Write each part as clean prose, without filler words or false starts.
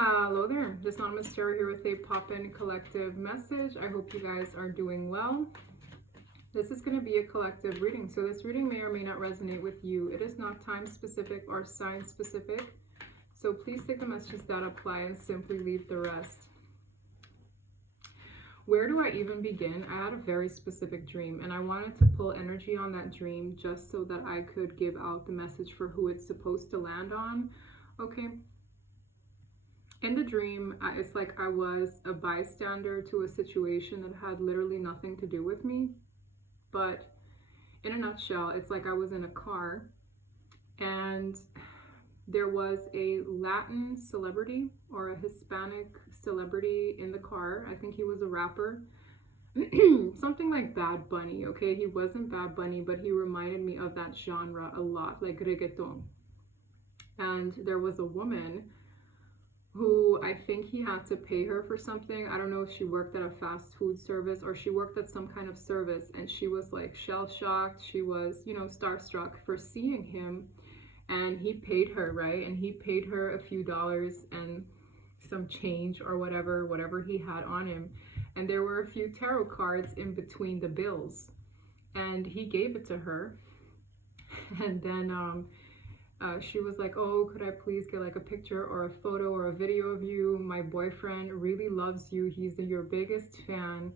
Hello there, this Anonymous Tarot here with a pop-in collective message. I hope you guys are doing well. This is going to be a collective reading, so this reading may or may not resonate with you. It is not time specific or sign specific, so please take the messages that apply and simply leave the rest. Where do I even begin? I had a very specific dream, and I wanted to pull energy on that dream just so that I could give out the message for who it's supposed to land on. Okay. In the dream, it's like I was a bystander to a situation that had literally nothing to do with me. But in a nutshell, it's like I was in a car and there was a Latin celebrity or a Hispanic celebrity in the car. I think he was a rapper. Something like Bad Bunny, okay? He wasn't Bad Bunny, but he reminded me of that genre a lot, like reggaeton. And there was a woman who I think he had to pay her for something. I don't know if she worked at a fast food service or she worked at some kind of service, and she was like shell-shocked. She was, starstruck for seeing him, and he paid her, right? And he paid her a few dollars and some change or whatever he had on him. And there were a few tarot cards in between the bills, and he gave it to her. And then she was like, oh, could I please get like a picture or a photo or a video of you? My boyfriend really loves you. He's your biggest fan.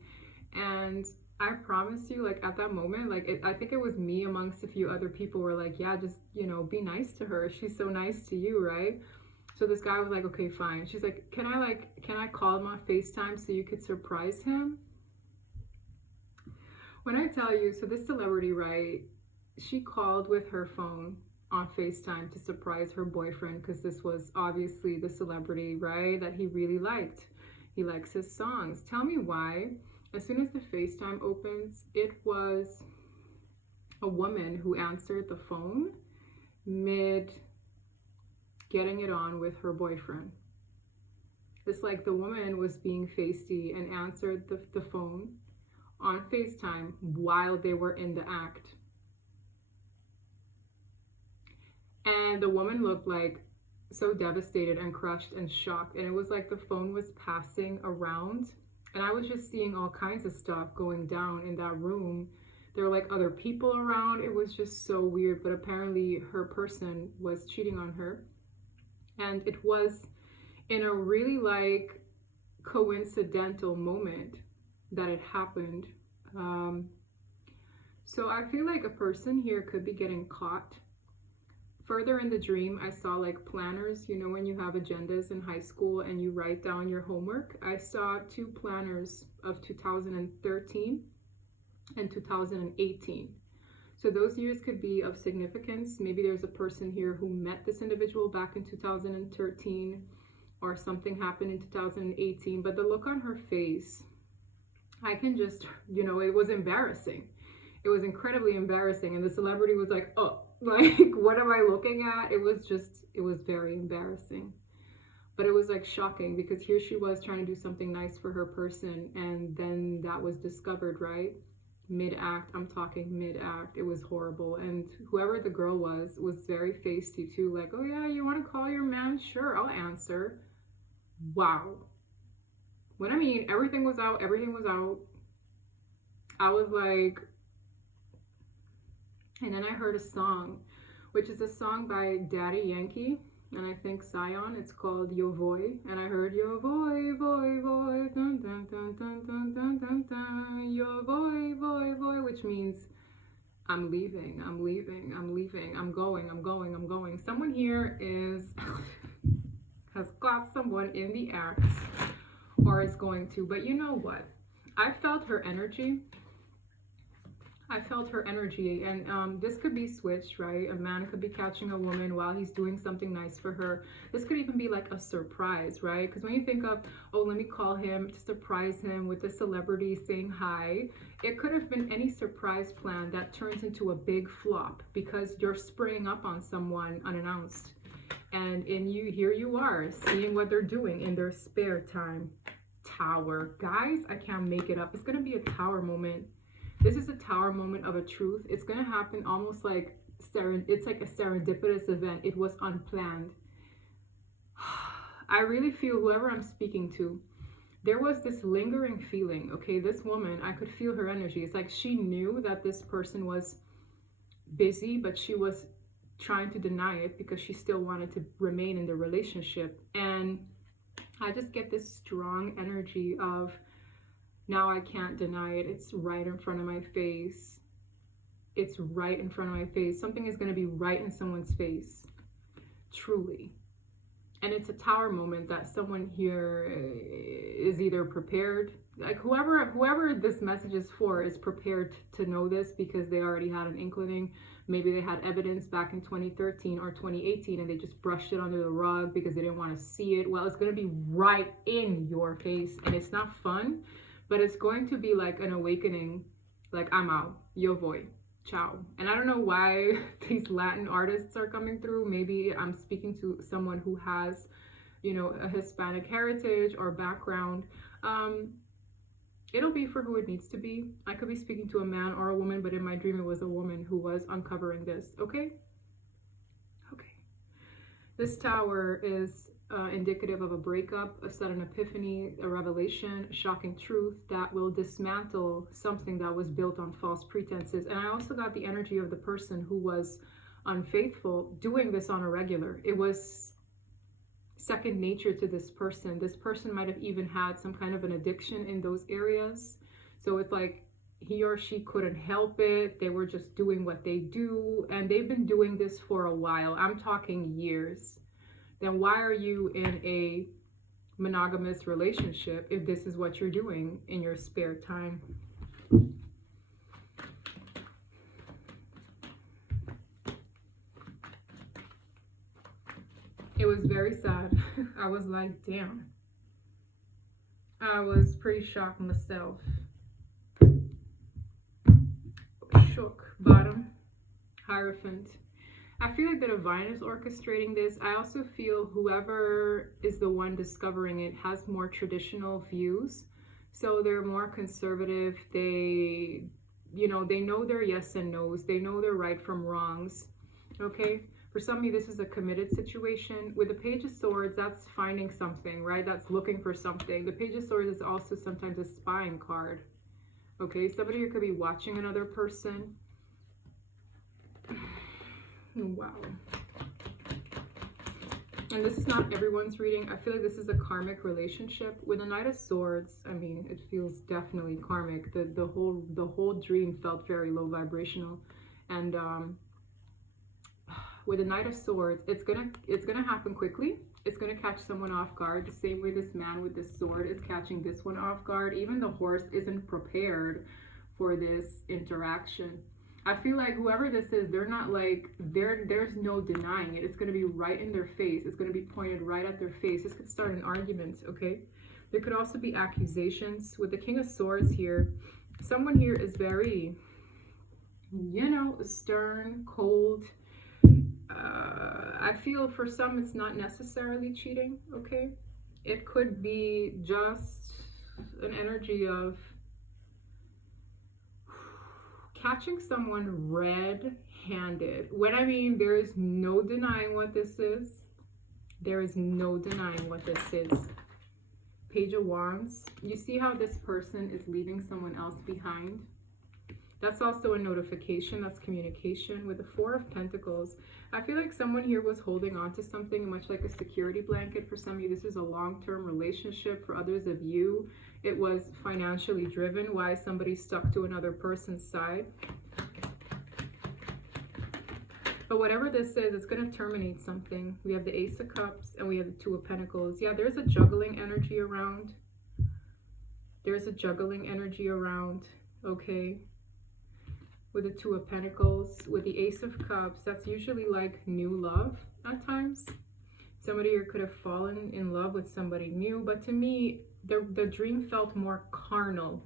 And I promise you, like at that moment, I think it was me amongst a few other people were like, yeah, just, be nice to her. She's so nice to you, right? So this guy was like, okay, fine. She's like, can I call him on FaceTime so you could surprise him? When I tell you, so this celebrity, right, she called with her phone on FaceTime to surprise her boyfriend, because this was obviously the celebrity, right, that he really liked. He likes his songs. Tell me why. As soon as the FaceTime opens, it was a woman who answered the phone mid getting it on with her boyfriend. It's like the woman was being feisty and answered the phone on FaceTime while they were in the act. And the woman looked like so devastated and crushed and shocked. And it was like the phone was passing around. And I was just seeing all kinds of stuff going down in that room. There were like other people around. It was just so weird. But apparently her person was cheating on her. And it was in a really like coincidental moment that it happened. So I feel like a person here could be getting caught. Further in the dream, I saw like planners, when you have agendas in high school and you write down your homework. I saw two planners of 2013 and 2018. So those years could be of significance. Maybe there's a person here who met this individual back in 2013, or something happened in 2018. But the look on her face, I can just, it was embarrassing. It was incredibly embarrassing. And the celebrity was like, oh, like, what am I looking at? It was very embarrassing. But it was like shocking, because here she was trying to do something nice for her person, and then that was discovered, right? Mid-act, I'm talking mid-act. It was horrible. And whoever the girl was very feisty too, like, oh yeah, you want to call your man? Sure, I'll answer. Wow. When I mean everything was out, I was like, and then I heard a song, which is a song by Daddy Yankee, and I think Zion. It's called VOY, and I heard your voy, voy, voy, dun, dun, dun, dun, dun, dun, dun, dun, your voy, voy, voy, which means I'm leaving, I'm leaving, I'm leaving, I'm going, I'm going, I'm going. Someone here has got someone in the act, or is going to, but you know what? I felt her energy. And this could be switched, right? A man could be catching a woman while he's doing something nice for her. This could even be like a surprise, right? Because when you think of, oh, let me call him to surprise him with a celebrity saying hi, it could have been any surprise plan that turns into a big flop because you're spraying up on someone unannounced. And here you are seeing what they're doing in their spare time. Tower. Guys, I can't make it up. It's going to be a tower moment. This is a tower moment of a truth. It's going to happen almost like it's like a serendipitous event. It was unplanned. I really feel whoever I'm speaking to, there was this lingering feeling. Okay, this woman, I could feel her energy. It's like she knew that this person was busy, but she was trying to deny it because she still wanted to remain in the relationship. And I just get this strong energy of, now I can't deny it. It's right in front of my face. It's right in front of my face. Something is going to be right in someone's face. Truly. And it's a tower moment that someone here is either prepared, like whoever this message is for is prepared to know this because they already had an inkling. Maybe they had evidence back in 2013 or 2018 and they just brushed it under the rug because they didn't want to see it. Well, it's going to be right in your face, and it's not fun, but it's going to be like an awakening. Like, I'm out, VOY, ciao. And I don't know why these Latin artists are coming through. Maybe I'm speaking to someone who has, you know, a Hispanic heritage or background. It'll be for who it needs to be. I could be speaking to a man or a woman, but in my dream it was a woman who was uncovering this. Okay. This tower is indicative of a breakup, a sudden epiphany, a revelation, a shocking truth that will dismantle something that was built on false pretenses. And I also got the energy of the person who was unfaithful doing this on a regular. It was second nature to this person. This person might have even had some kind of an addiction in those areas. So it's like he or she couldn't help it. They were just doing what they do, and they've been doing this for a while. I'm talking years. Then why are you in a monogamous relationship if this is what you're doing in your spare time? It was very sad. I was like, damn. I was pretty shocked myself. Shook. Bottom. Hierophant. I feel like the divine is orchestrating this. I also feel whoever is the one discovering it has more traditional views. So they're more conservative. They, you know, they know their yes and no's. They know their right from wrongs. Okay? For some of you, this is a committed situation. With the Page of Swords, that's finding something, right? That's looking for something. The Page of Swords is also sometimes a spying card. Okay? Somebody here could be watching another person. Wow. And this is not everyone's reading. I feel like this is a karmic relationship. With the Knight of Swords, I mean, it feels definitely karmic. The whole dream felt very low vibrational. And with the Knight of Swords, it's gonna happen quickly. It's gonna catch someone off guard. The same way this man with this sword is catching this one off guard. Even the horse isn't prepared for this interaction. I feel like whoever this is, they're not like, there's no denying it. It's going to be right in their face. It's going to be pointed right at their face. This could start an argument, okay? There could also be accusations. With the King of Swords here, someone here is very, you know, stern, cold. I feel for some it's not necessarily cheating, okay? It could be just an energy of catching someone red-handed. When I mean there is no denying what this is. There is no denying what this is. Page of Wands. You see how this person is leaving someone else behind? That's also a notification. That's communication. With the Four of Pentacles, I feel like someone here was holding on to something much like a security blanket. For some of you, this is a long-term relationship. For others of you, it was financially driven. Why somebody stuck to another person's side. But whatever this is, it's going to terminate something. We have the Ace of Cups and we have the Two of Pentacles. Yeah, there's a juggling energy around. There's a juggling energy around. Okay. With the Two of Pentacles, with the Ace of Cups, that's usually like new love at times. Somebody here could have fallen in love with somebody new, but to me, the dream felt more carnal.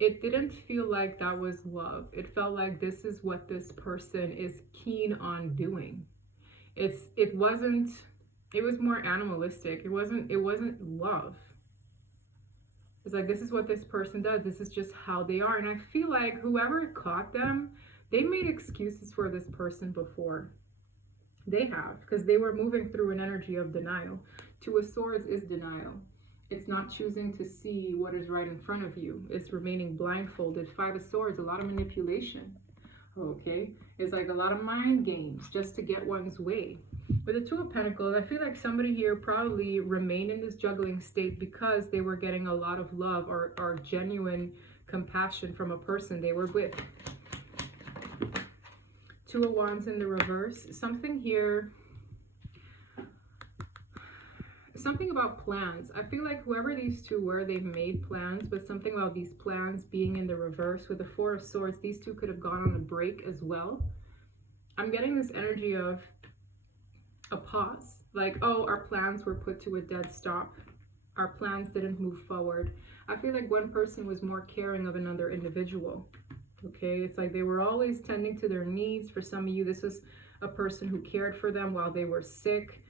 It didn't feel like that was love. It felt like this is what this person is keen on doing. It was more animalistic. It wasn't love. It's like, this is what this person does. This is just how they are. And I feel like whoever caught them, they made excuses for this person before. They have, because they were moving through an energy of denial. Two of Swords is denial. It's not choosing to see what is right in front of you. It's remaining blindfolded. Five of Swords, a lot of manipulation. Okay, it's like a lot of mind games just to get one's way. With the Two of Pentacles, I feel like somebody here probably remained in this juggling state because they were getting a lot of love or genuine compassion from a person they were with. Two of Wands in the reverse. Something here, something about plans. I feel like whoever these two were, they've made plans, but something about these plans being in the reverse. With the Four of Swords, these two could have gone on a break as well. I'm getting this energy of a pause. Like, oh, our plans were put to a dead stop. Our plans didn't move forward. I feel like one person was more caring of another individual. Okay, it's like they were always tending to their needs. For some of you, this was a person who cared for them while they were sick.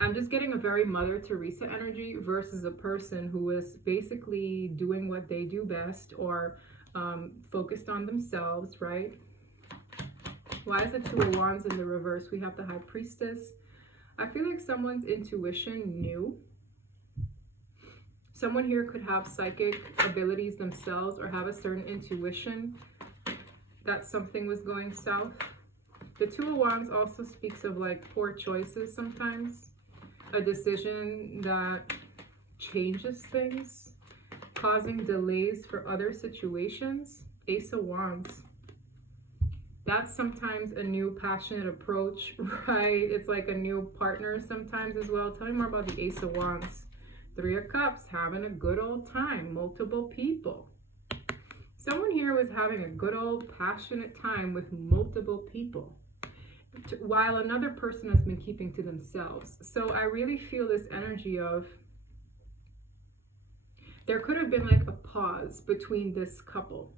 I'm just getting a very Mother Teresa energy versus a person who was basically doing what they do best or focused on themselves, right? Why is the Two of Wands in the reverse? We have the High Priestess. I feel like someone's intuition knew. Someone here could have psychic abilities themselves or have a certain intuition that something was going south. The Two of Wands also speaks of like poor choices sometimes. A decision that changes things, causing delays for other situations. Ace of Wands. That's sometimes a new passionate approach, right? It's like a new partner sometimes as well. Tell me more about the Ace of Wands. Three of Cups, having a good old time. Multiple people. Someone here was having a good old passionate time with multiple people, while another person has been keeping to themselves. So I really feel this energy of there could have been like a pause between this couple.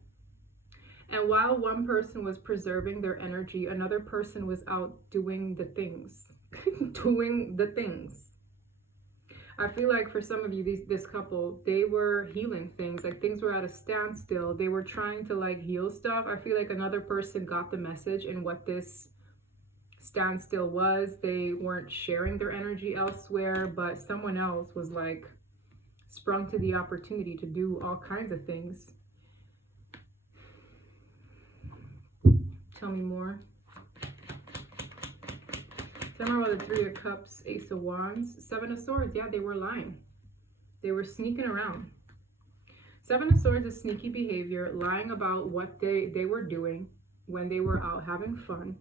And while one person was preserving their energy, another person was out doing the things. Doing the things. I feel like for some of you, this couple, they were healing things. Like things were at a standstill. They were trying to like heal stuff. I feel like another person got the message in what this standstill was. They weren't sharing their energy elsewhere, but someone else was like sprung to the opportunity to do all kinds of things. Tell me more. Tell me more about the Three of Cups, Ace of Wands, Seven of Swords. Yeah, they were lying. They were sneaking around. Seven of Swords is sneaky behavior, lying about what they were doing when they were out having fun.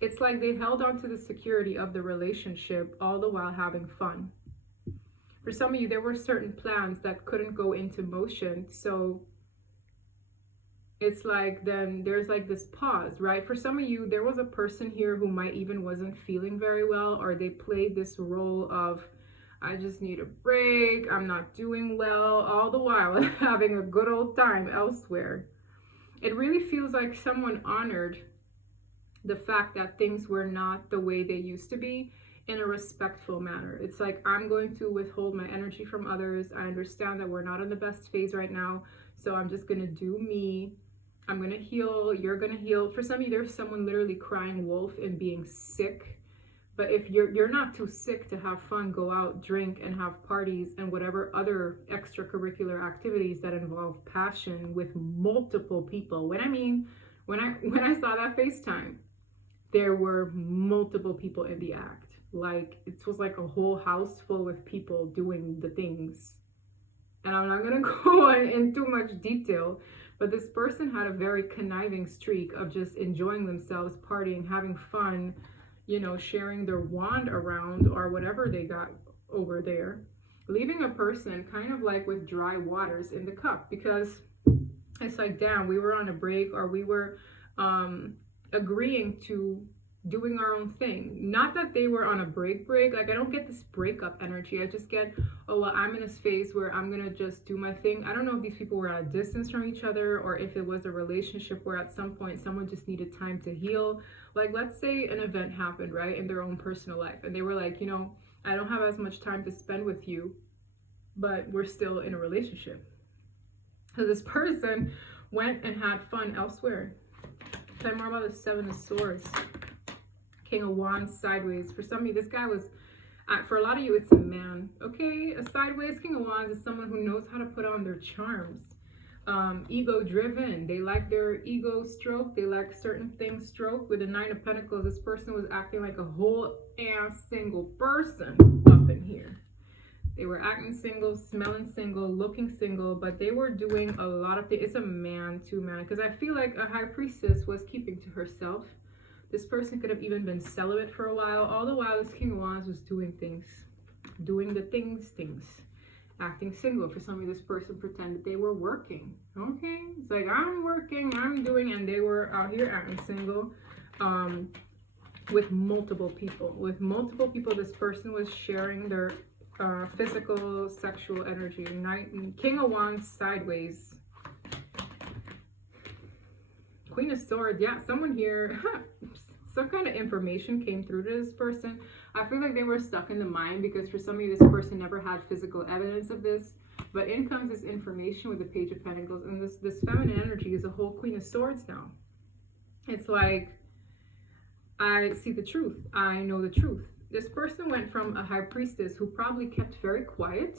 It's like they held on to the security of the relationship all the while having fun. For some of you, there were certain plans that couldn't go into motion, so it's like then there's like this pause, right? For some of you, there was a person here who might even wasn't feeling very well, or they played this role of, I just need a break, I'm not doing well, all the while having a good old time elsewhere. It really feels like someone honored the fact that things were not the way they used to be in a respectful manner. It's like, I'm going to withhold my energy from others. I understand that we're not in the best phase right now, so I'm just going to do me. I'm going to heal. You're going to heal. For some of you, there's someone literally crying wolf and being sick. But if you're not too sick to have fun, go out, drink, and have parties and whatever other extracurricular activities that involve passion with multiple people. When I saw that FaceTime, there were multiple people in the act. Like, it was like a whole house full with people doing the things. And I'm not going to go in too much detail, but this person had a very conniving streak of just enjoying themselves, partying, having fun, you know, sharing their wand around or whatever they got over there, leaving a person kind of like with dry waters in the cup, because it's like, damn, we were on a break, or we were agreeing to doing our own thing. Not that they were on a break. Like, I don't get this breakup energy. I just get, oh, well, I'm in a space where I'm gonna just do my thing. I don't know if these people were at a distance from each other, or if it was a relationship where at some point someone just needed time to heal. Like, let's say an event happened, right, in their own personal life, and they were like, you know, I don't have as much time to spend with you, but we're still in a relationship. So this person went and had fun elsewhere. Tell me more about the Seven of Swords. King of Wands sideways. For some of you, this guy was, for a lot of you, it's a man. Okay, a sideways King of Wands is someone who knows how to put on their charms. Ego driven. They like their ego stroked. They like certain things stroked. With the Nine of Pentacles, this person was acting like a whole ass single person up in here. They were acting single, smelling single, looking single, but they were doing a lot of things. It's a man too, man, because I feel like a high priestess was keeping to herself. This person could have even been celibate for a while. All the while, this King of Wands was doing things, doing the things, acting single. For some of you, this person pretended they were working. Okay, it's like, I'm working, I'm doing, and they were out here acting single. With multiple people. With multiple people, this person was sharing their physical, sexual energy. King of Wands sideways. Queen of Swords. Yeah, someone here, some kind of information came through to this person. I feel like they were stuck in the mind, because for some of you, this person never had physical evidence of this. But in comes this information with the Page of Pentacles. And this feminine energy is a whole Queen of Swords now. It's like, I see the truth. I know the truth. This person went from a high priestess who probably kept very quiet.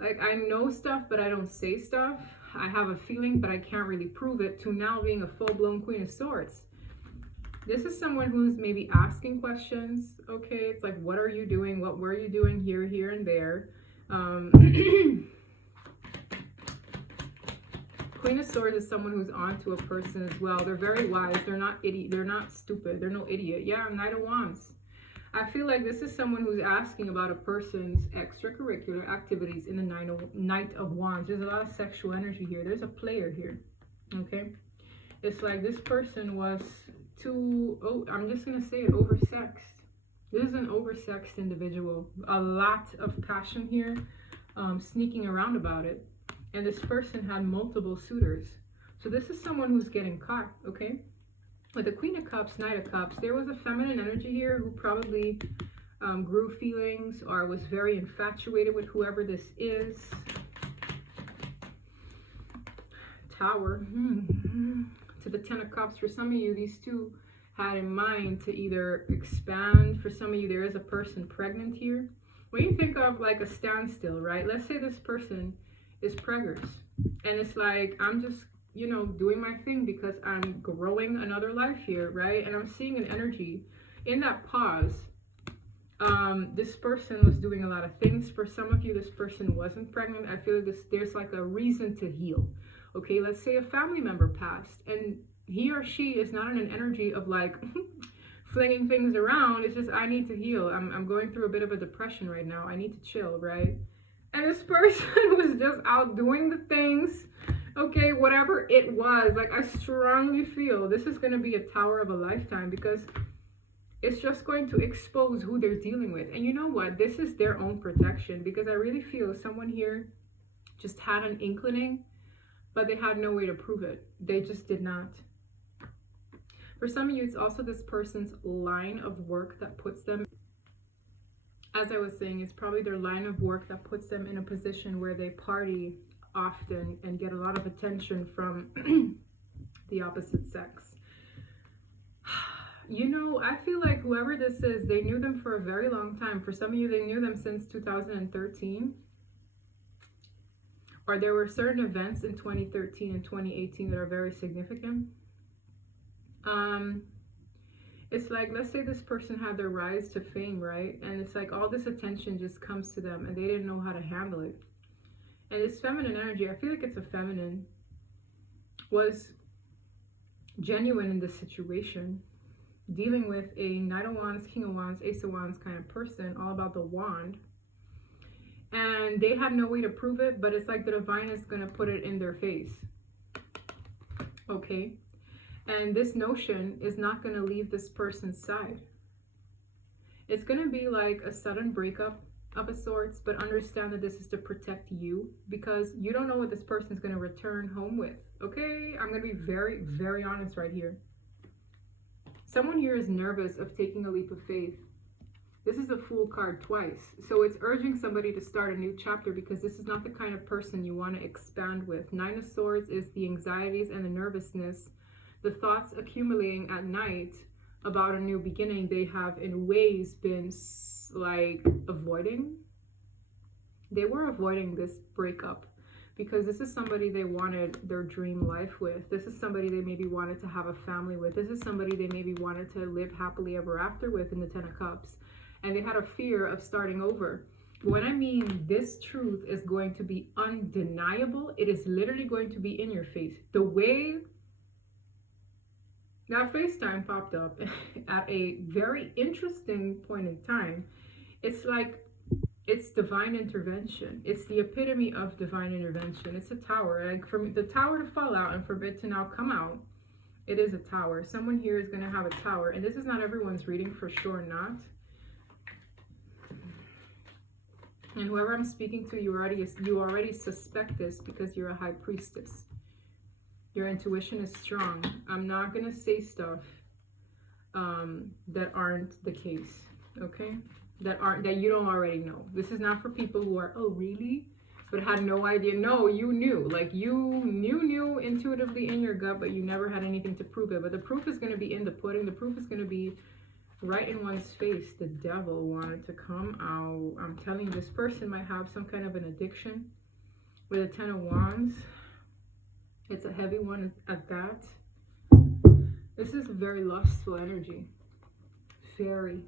Like, I know stuff, but I don't say stuff. I have a feeling, but I can't really prove it, to now being a full-blown Queen of Swords. This is someone who's maybe asking questions. Okay, it's like, what are you doing? What were you doing here, here, and there? Queen of Swords is someone who's on to a person as well. They're very wise. They're not idiot. They're not stupid. They're no idiot. Yeah, Knight of Wands. I feel like this is someone who's asking about a person's extracurricular activities in the Knight of Wands. There's a lot of sexual energy here. There's a player here. Okay? It's like this person was too, I'm just going to say it, oversexed. This is an oversexed individual. A lot of passion here, sneaking around about it. And this person had multiple suitors. So this is someone who's getting caught, okay? With the Queen of Cups, Knight of Cups, there was a feminine energy here who probably grew feelings or was very infatuated with whoever this is. Tower. To the Ten of Cups, for some of you, these two had in mind to either expand. For some of you, there is a person pregnant here. When you think of like a standstill, right? Let's say this person is preggers, and it's like, I'm just, you know, doing my thing because I'm growing another life here, right? And I'm seeing an energy in that pause. This person was doing a lot of things. For some of you, this person wasn't pregnant. I feel like there's like a reason to heal. Okay, let's say a family member passed, and he or she is not in an energy of like flinging things around. It's just, I need to heal. I'm going through a bit of a depression right now. I need to chill, right? And this person was just out doing the things, okay, whatever it was. Like, I strongly feel this is going to be a tower of a lifetime, because it's just going to expose who they're dealing with. And you know what? This is their own protection, because I really feel someone here just had an inkling, but they had no way to prove it. They just did not. For some of you, it's also this person's line of work that puts them, as I was saying, it's probably their line of work that puts them in a position where they party often and get a lot of attention from the opposite sex. You know, I feel like whoever this is, they knew them for a very long time. For some of you, they knew them since 2013. Or there were certain events in 2013 and 2018 that are very significant. It's like, let's say this person had their rise to fame, right? And it's like all this attention just comes to them and they didn't know how to handle it. And this feminine energy, I feel like it's a feminine, was genuine in this situation, dealing with a Knight of Wands, King of Wands, Ace of Wands kind of person, all about the wand. And they had no way to prove it, but it's like the divine is going to put it in their face. Okay? And this notion is not going to leave this person's side. It's going to be like a sudden breakup of a sorts, but understand that this is to protect you, because you don't know what this person is going to return home with. Okay? I'm going to be very, very honest right here. Someone here is nervous of taking a leap of faith. This is a Fool card twice. So it's urging somebody to start a new chapter, because this is not the kind of person you want to expand with. Nine of Swords is the anxieties and the nervousness, the thoughts accumulating at night, about a new beginning, they have in ways been like avoiding. They were avoiding this breakup because this is somebody they wanted their dream life with. This is somebody they maybe wanted to have a family with. This is somebody they maybe wanted to live happily ever after with in the Ten of Cups. And they had a fear of starting over. When I mean this truth is going to be undeniable, it is literally going to be in your face. The way that FaceTime popped up at a very interesting point in time, it's like it's divine intervention. It's the epitome of divine intervention. It's a tower. Like for the tower to fall out and for it to now come out, it is a tower. Someone here is going to have a tower. And this is not everyone's reading, for sure not. And whoever I'm speaking to, you already suspect this because you're a high priestess. Your intuition is strong. I'm not going to say stuff that aren't the case, okay? That you don't already know. This is not for people who are, oh, really? But had no idea. No, you knew. Like, you knew intuitively in your gut, but you never had anything to prove it. But the proof is going to be in the pudding. The proof is going to be right in one's face. The devil wanted to come out. I'm telling you, this person might have some kind of an addiction with a 10 of Wands. It's a heavy one at that. This is a very lustful energy.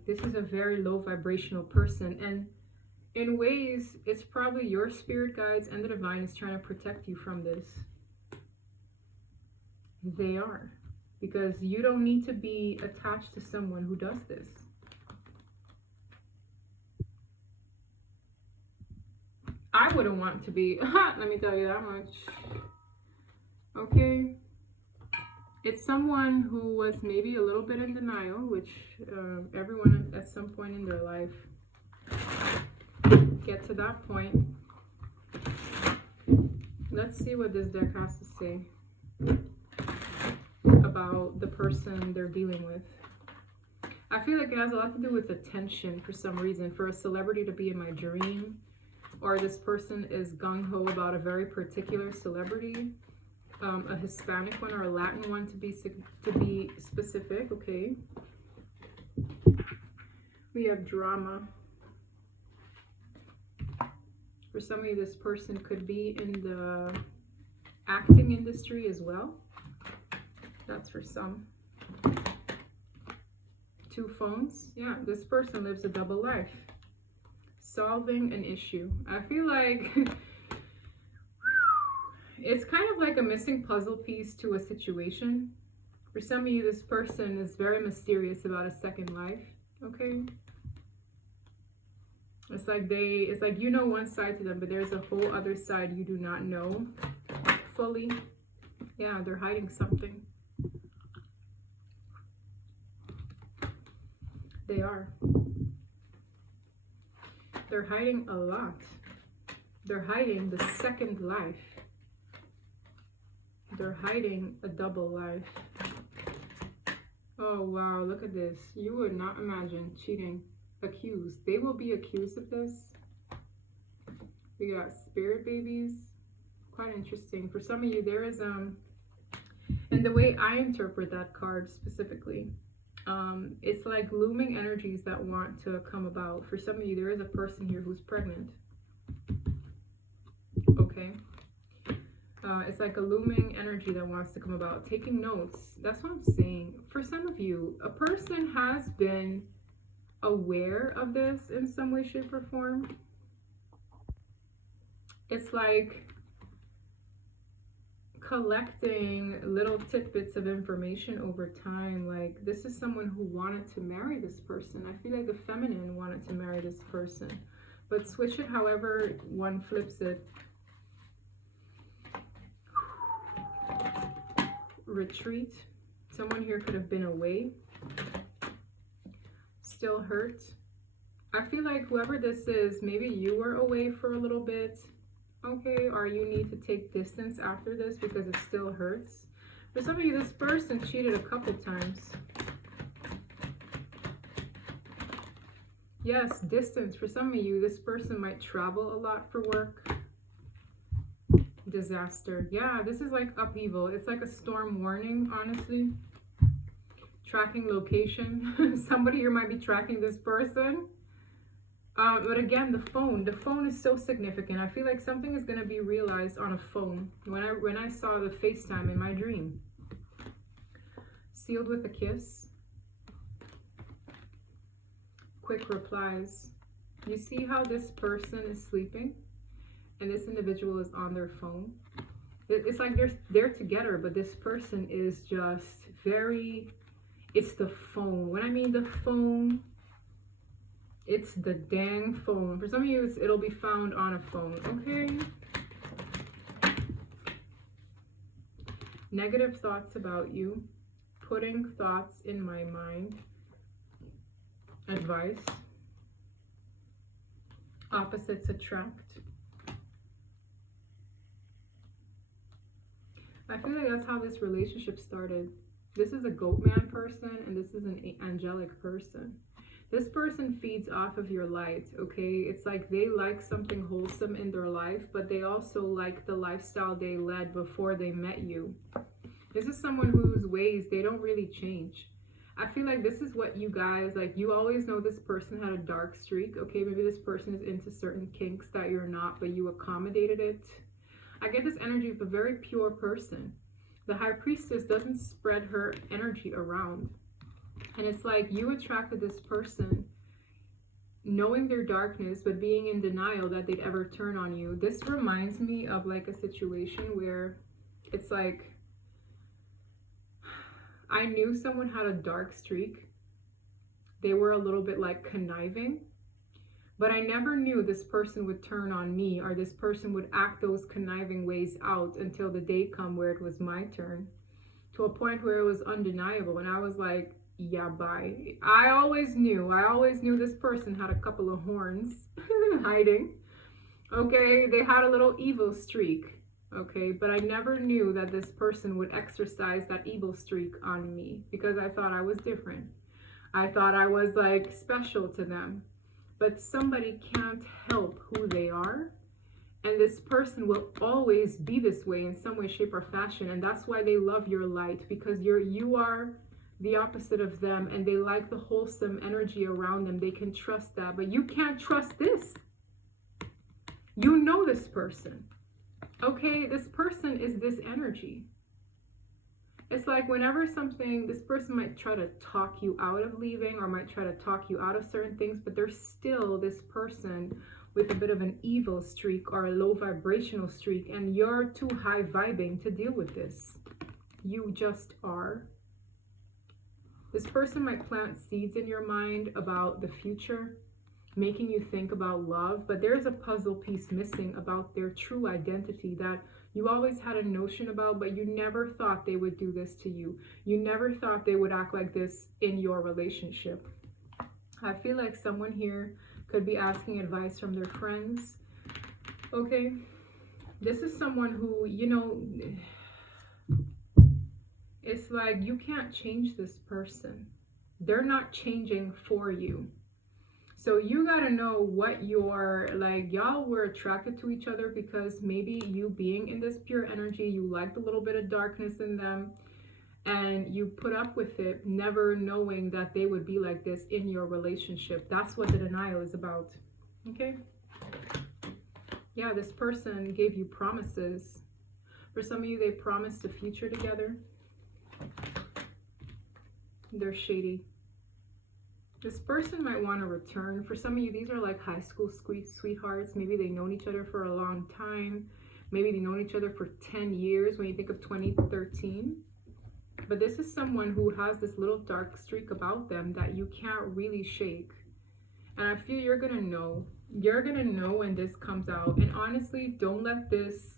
This is a very low vibrational person. And in ways, it's probably your spirit guides and the divine is trying to protect you from this. They are. Because you don't need to be attached to someone who does this. I wouldn't want to be. Let me tell you that much. Okay. It's someone who was maybe a little bit in denial, which everyone at some point in their life get to that point. Let's see what this deck has to say about the person they're dealing with. I feel like it has a lot to do with attention for some reason. For a celebrity to be in my dream, or this person is gung-ho about a very particular celebrity. A Hispanic one or a Latin one to be specific, okay. We have drama. For some of you, this person could be in the acting industry as well. That's for some. 2 phones. Yeah, this person lives a double life. Solving an issue. I feel like it's kind of like a missing puzzle piece to a situation. For some of you, this person is very mysterious about a second life, okay? It's like you know one side to them, but there's a whole other side you do not know fully. Yeah, they're hiding something. They are. They're hiding a lot. They're hiding the second life. They're hiding a double life. Oh, wow. Look at this. You would not imagine cheating. Accused. They will be accused of this. We got spirit babies. Quite interesting. For some of you, there is, and the way I interpret that card specifically, it's like looming energies that want to come about. For some of you, there is a person here who's pregnant. Okay. It's like a looming energy that wants to come about. Taking notes. That's what I'm saying. For some of you, a person has been aware of this in some way, shape, or form. It's like collecting little tidbits of information over time. Like, this is someone who wanted to marry this person. I feel like the feminine wanted to marry this person. But switch it however one flips it. Retreat. Someone here could have been away. Still hurt. I feel like whoever this is, maybe you were away for a little bit. Okay, or you need to take distance after this because it still hurts. For some of you, this person cheated a couple times. Yes, distance. For some of you, this person might travel a lot for work. Disaster. Yeah, this is like upheaval. It's like a storm warning, honestly. tracking location. Somebody here might be tracking this person. But again, the phone is so significant. I feel like something is going to be realized on a phone. When I saw the FaceTime in my dream, sealed with a kiss, quick replies. You see how this person is sleeping and this individual is on their phone? It's like they're together, but this person is just very, it's the phone. When I mean the phone, it's the dang phone. For some of you, it'll be found on a phone, okay? Negative thoughts about you, putting thoughts in my mind, advice, opposites attract. I feel like that's how this relationship started. This is a goat man person and this is an angelic person. This person feeds off of your light, okay? It's like they like something wholesome in their life, but they also like the lifestyle they led before they met you. This is someone whose ways, they don't really change. I feel like this is what you guys, like you always know this person had a dark streak, okay? Maybe this person is into certain kinks that you're not, but you accommodated it. I get this energy of a very pure person. The high priestess doesn't spread her energy around. And it's like you attracted this person knowing their darkness, but being in denial that they'd ever turn on you. This reminds me of like a situation where it's like, I knew someone had a dark streak. They were a little bit like conniving, but I never knew this person would turn on me or this person would act those conniving ways out until the day come where it was my turn, to a point where it was undeniable. And I was like, yeah, bye. I always knew this person had a couple of horns hiding. Okay, they had a little evil streak. Okay, but I never knew that this person would exercise that evil streak on me because I thought I was different. I thought I was like special to them. But somebody can't help who they are. And this person will always be this way in some way, shape, or fashion. And that's why they love your light, because you are the opposite of them and they like the wholesome energy around them. They can trust that, but you can't trust this. You know this person. Okay, this person is this energy. It's like whenever this person might try to talk you out of leaving or might try to talk you out of certain things, but there's still this person with a bit of an evil streak or a low vibrational streak, and you're too high vibing to deal with this. You just are. This person might plant seeds in your mind about the future, making you think about love, but there's a puzzle piece missing about their true identity that you always had a notion about, but you never thought they would do this to you. You never thought they would act like this in your relationship. I feel like someone here could be asking advice from their friends. Okay, this is someone who, you know, it's like you can't change this person. They're not changing for you. So you got to know what you're like. Y'all were attracted to each other because maybe you being in this pure energy, you liked a little bit of darkness in them and you put up with it, never knowing that they would be like this in your relationship. That's what the denial is about. Okay. Yeah, this person gave you promises. For some of you, they promised a future together. They're shady. This person might want to return. For some of you, these are like high school sweethearts. Maybe they've known each other for a long time. Maybe they've known each other for 10 years when you think of 2013. But this is someone who has this little dark streak about them that you can't really shake. And I feel you're going to know. You're going to know when this comes out. And honestly, don't let this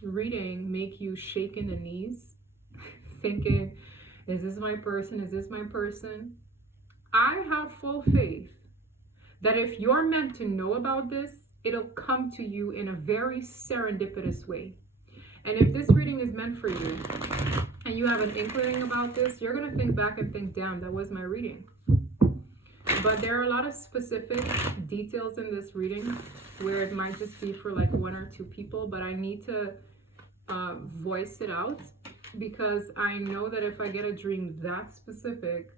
reading make you shake in the knees, thinking, is this my person? Is this my person? I have full faith that if you're meant to know about this, it'll come to you in a very serendipitous way. And if this reading is meant for you and you have an inkling about this, you're going to think back and think, damn, that was my reading. But there are a lot of specific details in this reading where it might just be for like one or two people, but I need to voice it out because I know that if I get a dream that specific,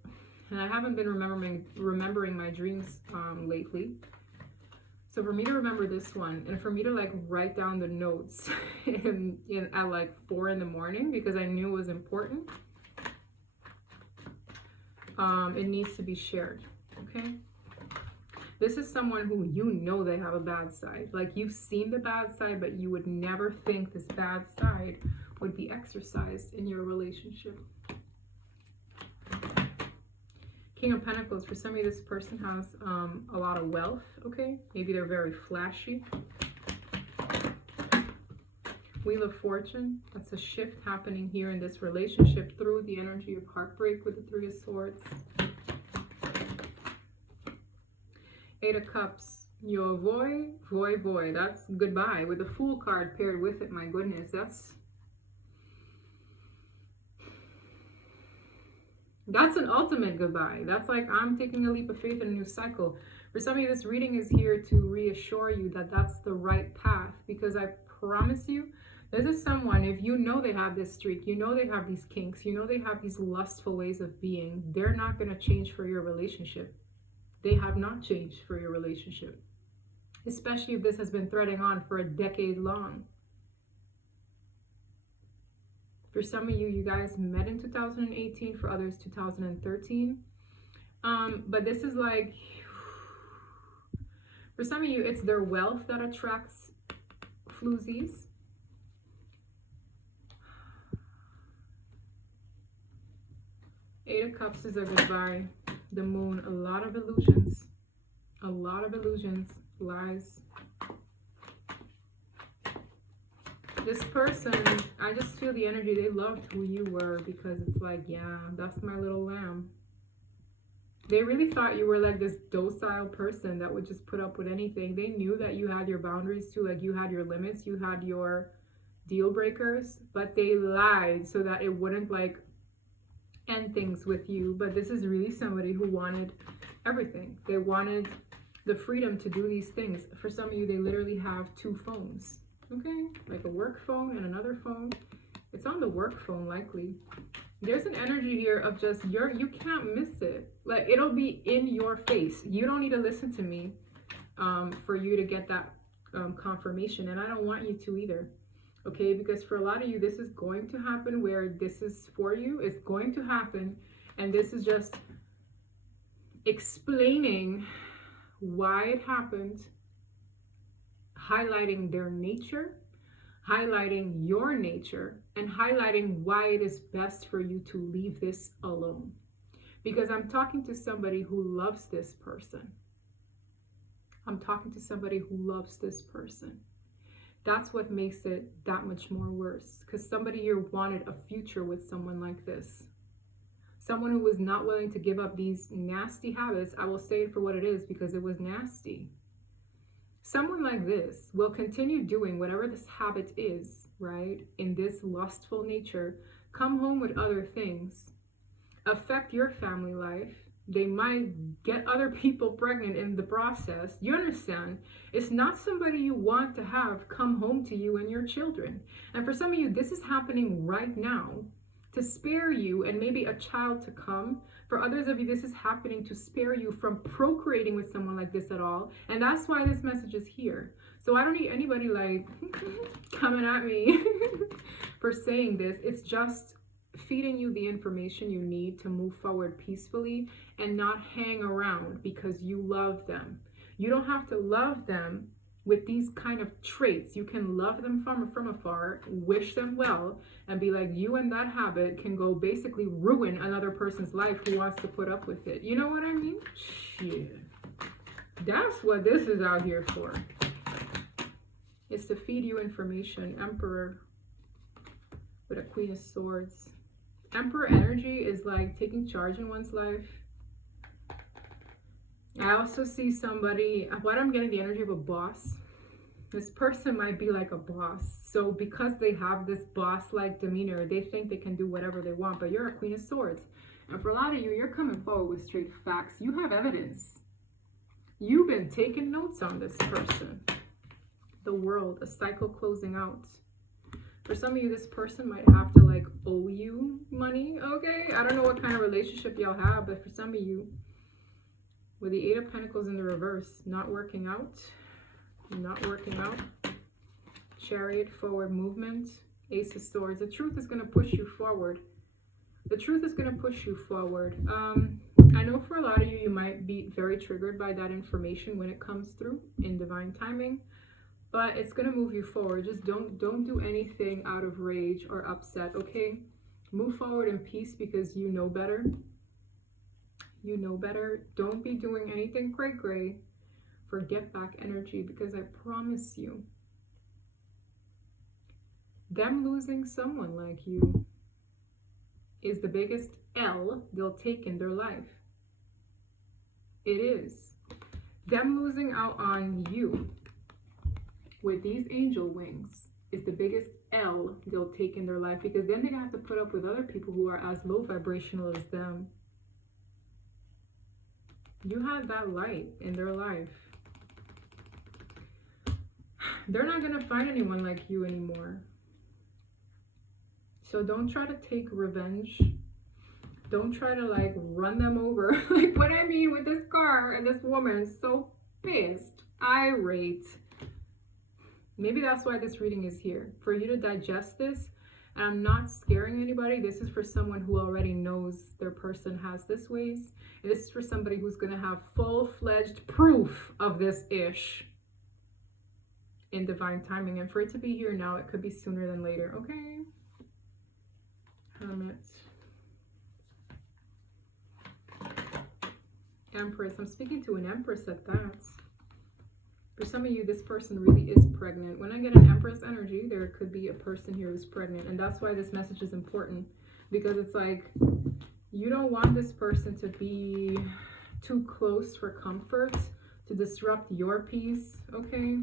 and I haven't been remembering my dreams lately. So for me to remember this one, and for me to like write down the notes at like 4 in the morning because I knew it was important, it needs to be shared, okay? This is someone who you know they have a bad side. Like you've seen the bad side, but you would never think this bad side would be exercised in your relationship. King of Pentacles, for some of you, this person has a lot of wealth, okay? Maybe they're very flashy. Wheel of Fortune, that's a shift happening here in this relationship through the energy of heartbreak with the Three of Swords. 8 of Cups, your VOY, that's goodbye. With the Fool card paired with it, my goodness, that's an ultimate goodbye. That's like, I'm taking a leap of faith in a new cycle. For some of you, this reading is here to reassure you that that's the right path, because I promise you, this is someone, if you know they have this streak, you know they have these kinks, you know they have these lustful ways of being, they're not going to change for your relationship. They have not changed for your relationship, especially if this has been threading on for a decade long. For some of you, you guys met in 2018, for others 2013. But this is like, for some of you, it's their wealth that attracts floozies. Eight of Cups is a goodbye. The Moon, a lot of illusions. A lot of illusions, lies. This person, I just feel the energy, they loved who you were, because it's like, yeah, that's my little lamb. They really thought you were like this docile person that would just put up with anything. They knew that you had your boundaries too, like you had your limits, you had your deal breakers, but they lied so that it wouldn't like end things with you. But this is really somebody who wanted everything. They wanted the freedom to do these things. For some of you, they literally have 2 phones. Okay, like a work phone and another phone. It's on the work phone likely. There's an energy here of just, you can't miss it. Like, it'll be in your face. You don't need to listen to me for you to get that confirmation. And I don't want you to either. Okay, because for a lot of you, this is going to happen where this is for you. It's going to happen. And this is just explaining why it happened, highlighting their nature, highlighting your nature, and highlighting why it is best for you to leave this alone. Because I'm talking to somebody who loves this person. I'm talking to somebody who loves this person. That's what makes it that much more worse. Because somebody here wanted a future with someone like this. Someone who was not willing to give up these nasty habits. I will say it for what it is, because it was nasty. Someone like this will continue doing whatever this habit is, right? In this lustful nature, come home with other things, affect your family life. They might get other people pregnant in the process. You understand? It's not somebody you want to have come home to you and your children. And for some of you, this is happening right now to spare you and maybe a child to come. For others of you, this is happening to spare you from procreating with someone like this at all. And that's why this message is here. So I don't need anybody like coming at me for saying this. It's just feeding you the information you need to move forward peacefully and not hang around because you love them. You don't have to love them with these kind of traits. You can love them from afar, wish them well, and be like, you and that habit can go basically ruin another person's life who wants to put up with it. You know what I mean? Shit. That's what this is out here for. It's to feed you information. Emperor with a Queen of Swords. Emperor energy is like taking charge in one's life. I also see somebody, what I'm getting the energy of a boss. This person might be like a boss. So because they have this boss-like demeanor, they think they can do whatever they want, but you're a Queen of Swords. And for a lot of you, you're coming forward with straight facts. You have evidence. You've been taking notes on this person. The World, a cycle closing out. For some of you, this person might have to like owe you money, okay? I don't know what kind of relationship y'all have, but for some of you, with the Eight of Pentacles in the reverse, not working out, Chariot, forward movement, Ace of Swords. The truth is going to push you forward. The truth is going to push you forward. I know for a lot of you, you might be very triggered by that information when it comes through in divine timing, but it's going to move you forward. Just don't do anything out of rage or upset, okay? Move forward in peace because you know better. You know better. Don't be doing anything cray-cray for get back energy, because I promise you, them losing someone like you is the biggest L they'll take in their life. It is. Them losing out on you with these angel wings is the biggest L they'll take in their life, because then they have to put up with other people who are as low vibrational as them. You had that light in their life. They're not going to find anyone like you anymore. So don't try to take revenge. Don't try to like run them over. Like what I mean with this car and this woman is so pissed, irate. Maybe that's why this reading is here, for you to digest this. And I'm not scaring anybody. This is for someone who already knows their person has this ways. And this is for somebody who's going to have full-fledged proof of this ish in divine timing. And for it to be here now, it could be sooner than later, okay? Hermit. Empress. I'm speaking to an Empress at that. For some of you, this person really is pregnant. When I get an Empress energy, there could be a person here who's pregnant. And that's why this message is important. Because it's like, you don't want this person to be too close for comfort, to disrupt your peace, okay?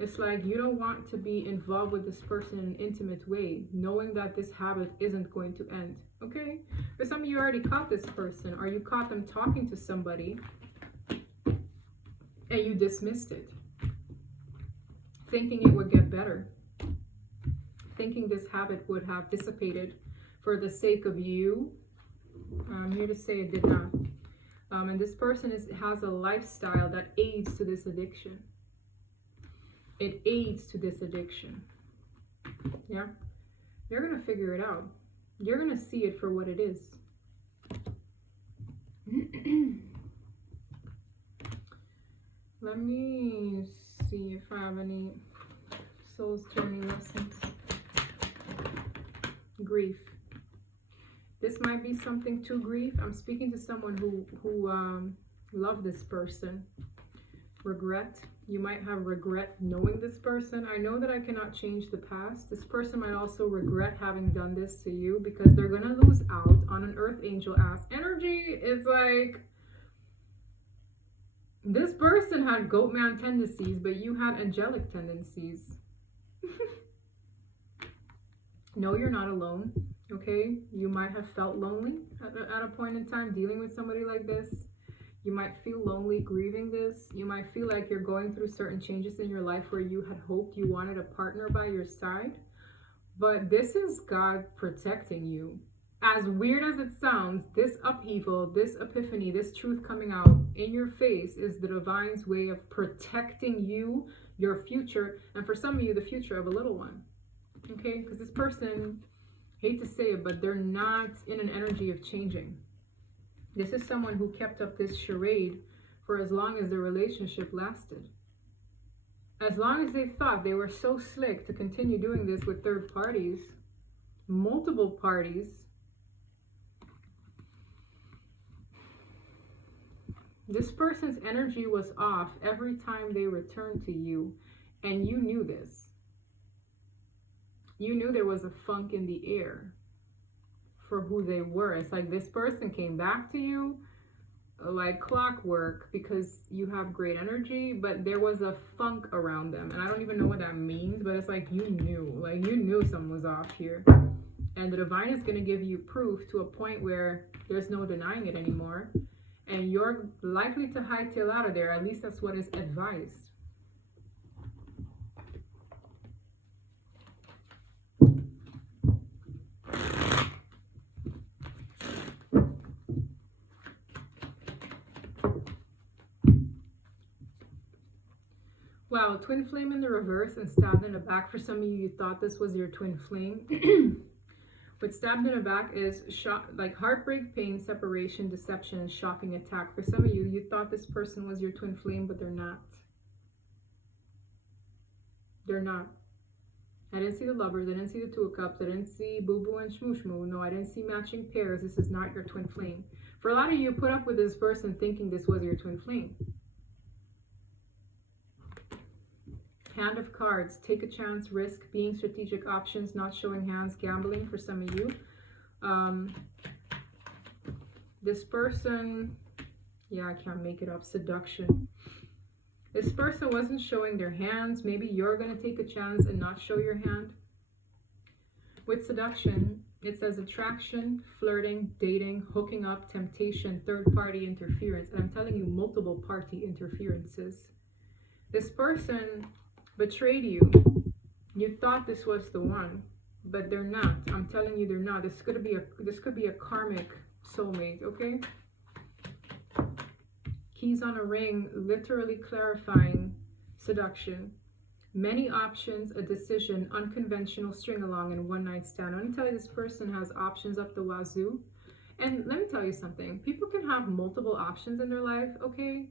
It's like you don't want to be involved with this person in an intimate way, knowing that this habit isn't going to end, okay? For some of you already caught this person, or you caught them talking to somebody and you dismissed it, thinking it would get better, thinking this habit would have dissipated for the sake of you. I'm here to say it did not. And this person has a lifestyle that aids to this addiction. It aids to this addiction. Yeah? You're going to figure it out. You're going to see it for what it is. Let me see if I have any soul's journey lessons. Grief. This might be something to grief. I'm speaking to someone who loved this person. Regret. You might have regret knowing this person. I know that I cannot change the past. This person might also regret having done this to you, because they're going to lose out on an earth angel ass energy. It's like, this person had goat man tendencies, but you had angelic tendencies. No, you're not alone, okay? You might have felt lonely at a point in time dealing with somebody like this. You might feel lonely grieving this. You might feel like you're going through certain changes in your life where you had hoped you wanted a partner by your side. But this is God protecting you. As weird as it sounds, this upheaval, this epiphany, this truth coming out in your face is the divine's way of protecting you, your future, and for some of you, the future of a little one. Okay? Because this person, hate to say it, but they're not in an energy of changing. This is someone who kept up this charade for as long as the relationship lasted. As long as they thought they were so slick to continue doing this with third parties, multiple parties, this person's energy was off every time they returned to you, and you knew this. You knew there was a funk in the air for who they were. It's like this person came back to you like clockwork because you have great energy, but there was a funk around them, and I don't even know what that means, but it's like you knew something was off here, and the divine is going to give you proof to a point where there's no denying it anymore, and you're likely to hightail out of there. At least that's what is advised. Wow, twin flame in the reverse and stabbed in the back. For some of you, you thought this was your twin flame. What stabbed in the back is shock, like heartbreak, pain, separation, deception, and shocking attack. For some of you, you thought this person was your twin flame, but they're not. They're not. I didn't see the lovers. I didn't see the two of cups. I didn't see boo boo and shmoo shmoo. No, I didn't see matching pairs. This is not your twin flame. For a lot of you, put up with this person thinking this was your twin flame. Hand of cards, take a chance, risk, being strategic, options, not showing hands, gambling for some of you. This person, yeah, I can't make it up, seduction. This person wasn't showing their hands. Maybe you're going to take a chance and not show your hand. With seduction, it says attraction, flirting, dating, hooking up, temptation, third-party interference. And I'm telling you, multiple party interferences. This person betrayed you. You thought this was the one, but they're not. I'm telling you, they're not. This could be a karmic soulmate, okay? Keys on a ring, literally clarifying seduction. Many options, a decision, unconventional string along, and one night stand. I'm going to tell you, this person has options up the wazoo. And let me tell you something. People can have multiple options in their life, okay?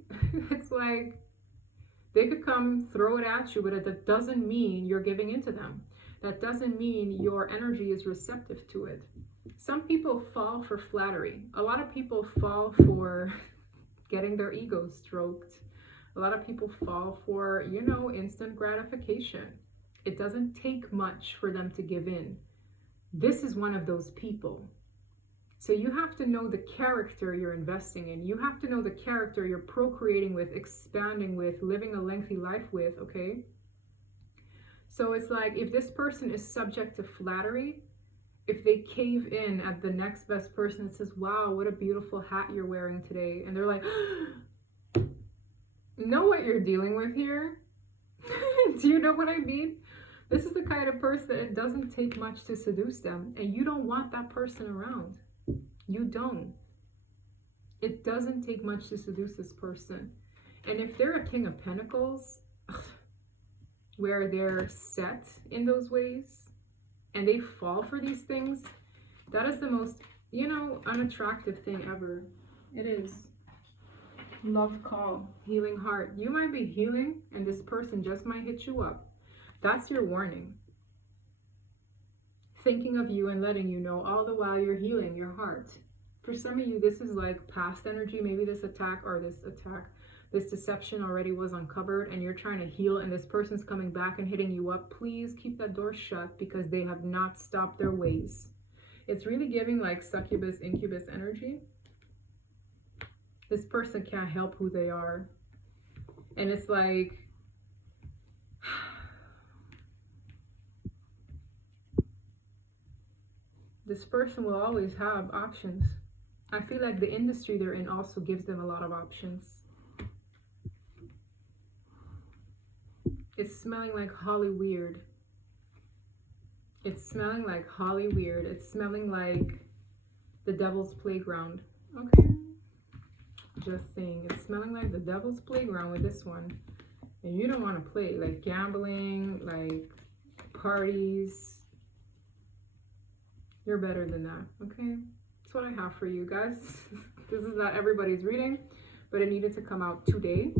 It's like they could come throw it at you, but that doesn't mean you're giving into them. That doesn't mean your energy is receptive to it. Some people fall for flattery. A lot of people fall for getting their ego stroked. A lot of people fall for, you know, instant gratification. It doesn't take much for them to give in. This is one of those people. So you have to know the character you're investing in. You have to know the character you're procreating with, expanding with, living a lengthy life with, okay? So it's like, if this person is subject to flattery, if they cave in at the next best person that says, wow, what a beautiful hat you're wearing today. And they're like, know what you're dealing with here? Do you know what I mean? This is the kind of person that it doesn't take much to seduce them. And you don't want that person around. You don't. It doesn't take much to seduce this person. And if they're a King of Pentacles, where they're set in those ways, and they fall for these things, that is the most, you know, unattractive thing ever. It is. Love call, healing heart. You might be healing, and this person just might hit you up. That's your warning. Thinking of you and letting you know all the while you're healing your heart. For some of you, this is like past energy. Maybe this deception already was uncovered, and you're trying to heal, and this person's coming back and hitting you up. Please keep that door shut, because they have not stopped their ways. It's really giving like succubus, incubus energy. This person can't help who they are. And it's like, this person will always have options. I feel like the industry they're in also gives them a lot of options. It's smelling like Holly Weird. It's smelling like Holly Weird. It's smelling like the Devil's Playground. Okay? Just saying. It's smelling like the Devil's Playground with this one. And you don't want to play. Like gambling, like parties. You're better than that. Okay? That's what I have for you guys. This is not everybody's reading, but it needed to come out today.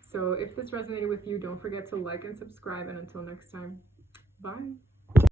So if this resonated with you, don't forget to like and subscribe. And until next time, bye.